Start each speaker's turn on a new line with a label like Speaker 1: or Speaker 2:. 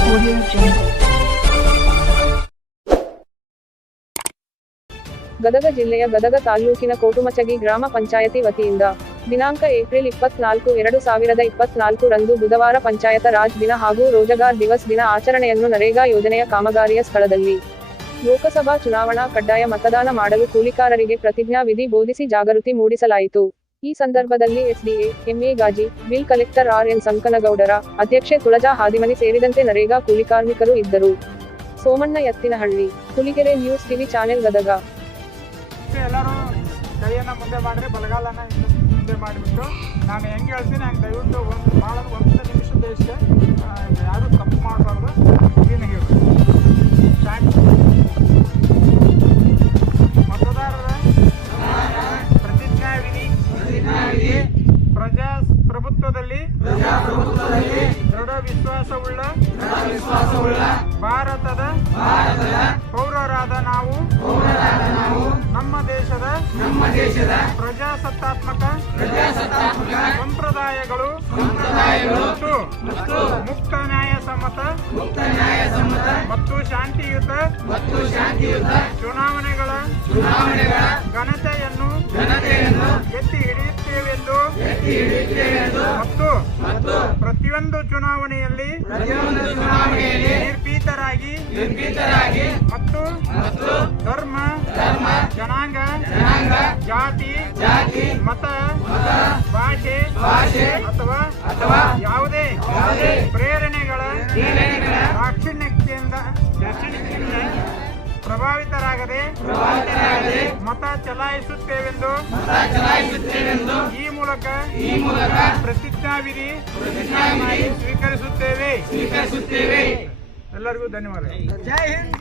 Speaker 1: ಗದಗ ಜಿಲ್ಲೆಯ ಗದಗ ತಾಲ್ಲೂಕಿನ ಕೋಟುಮಚಗಿ ಗ್ರಾಮ ಪಂಚಾಯತಿ ವತಿಯಿಂದ ದಿನಾಂಕ ಏಪ್ರಿಲ್ 24, 2024 ರಂದು ಬುಧವಾರ ಪಂಚಾಯತ ರಾಜ್ ದಿನ ಹಾಗೂ ರೋಜಗಾರ್ ದಿವಸ್ ದಿನ ಆಚರಣೆಯನ್ನು ನರೇಗಾ ಯೋಜನೆಯ ಕಾಮಗಾರಿಯ ಸ್ಥಳದಲ್ಲಿ ಲೋಕಸಭಾ ಚುನಾವಣಾ ಕಡ್ಡಾಯ ಮತದಾನ ಮಾಡಲು ಕೂಲಿಕಾರರಿಗೆ ಪ್ರತಿಜ್ಞಾ ವಿಧಿ ಬೋಧಿಸಿ ಜಾಗೃತಿ ಮೂಡಿಸಲಾಯಿತು. ಈ ಸಂದರ್ಭದಲ್ಲಿ SDA MA Ghazi, bill collector RN. Sankanagoudar, ಅಧ್ಯಕ್ಷೆ ತುಳಜಾ ಹಾದಿಮನಿ ಸೇರಿದಂತೆ ನರೇಗಾ ಕೂಲಿಕಾರ್ಮಿಕರು ಇದ್ದರು. Somanna Yattinahalli, Huligere news TV channel Gadag.
Speaker 2: ಎಲ್ಲರೂ ಕೈಯನ್ನು ಮುಂದೆ ಮಾಡಿರಿ, ಬಲಗಾಲನ ಮುಂದೆ ಮಾಡಿಬಿಟ್ಟು ನಾನು ಹೆಂಗೆ ಹೇಳ್ತೀನಿ ಹಂಗೆ ದಯವಿಟ್ಟು ಭಾಳ 1 ನಿಮಿಷದ ಇಷ್ಟೇ, ಯಾರೂ ತಪ್ಪು ಮಾಡಬಾರ್ದು. ಏನು ಹೇಳಿ ಮತದಾರರ ಪ್ರತಿಜ್ಞಾ ವಿಧಿ ಪ್ರಜಾಪ್ರಭುತ್ವದಲ್ಲಿ ದೃಢ ವಿಶ್ವಾಸವುಳ್ಳ ಭಾರತದ ಪೌರರಾದ ನಾವು ನಮ್ಮ ದೇಶದ ಪ್ರಜಾಸತ್ತಾತ್ಮಕ ಸಂಪ್ರದಾಯಗಳು ಮತ್ತು ಮುಕ್ತ ನ್ಯಾಯಸಮ್ಮತ ಮತ್ತು ಶಾಂತಿಯುತ ಚುನಾವಣೆಗಳ ಘನತೆಯನ್ನು ಎತ್ತಿ ಹಿಡಿಯುತ್ತೇವೆಂದು ಮತ್ತು ಪ್ರತಿಯೊಂದು ಚುನಾವಣೆಯಲ್ಲಿ ನಿರ್ಭೀತರಾಗಿ ಮತ್ತು ಧರ್ಮ, ಜನಾಂಗ, ಜಾತಿ, ಮತ, ಭಾಷೆ ಅಥವಾ ಯಾವುದೇ ಪ್ರೇರಣೆಗಳ ದಾಕ್ಷಿಣ್ಯತೆಯಿಂದ ಪ್ರಭಾವಿತರಾಗದೆ ಮತ ಚಲಾಯಿಸುತ್ತೇವೆಂದು ಈ ಮೂಲಕ ಪ್ರತಿಜ್ಞಾ ವಿಧಿ ಸ್ವೀಕರಿಸುತ್ತೇವೆ. ಎಲ್ಲರಿಗೂ ಧನ್ಯವಾದ. ಜೈ ಹಿಂದ್.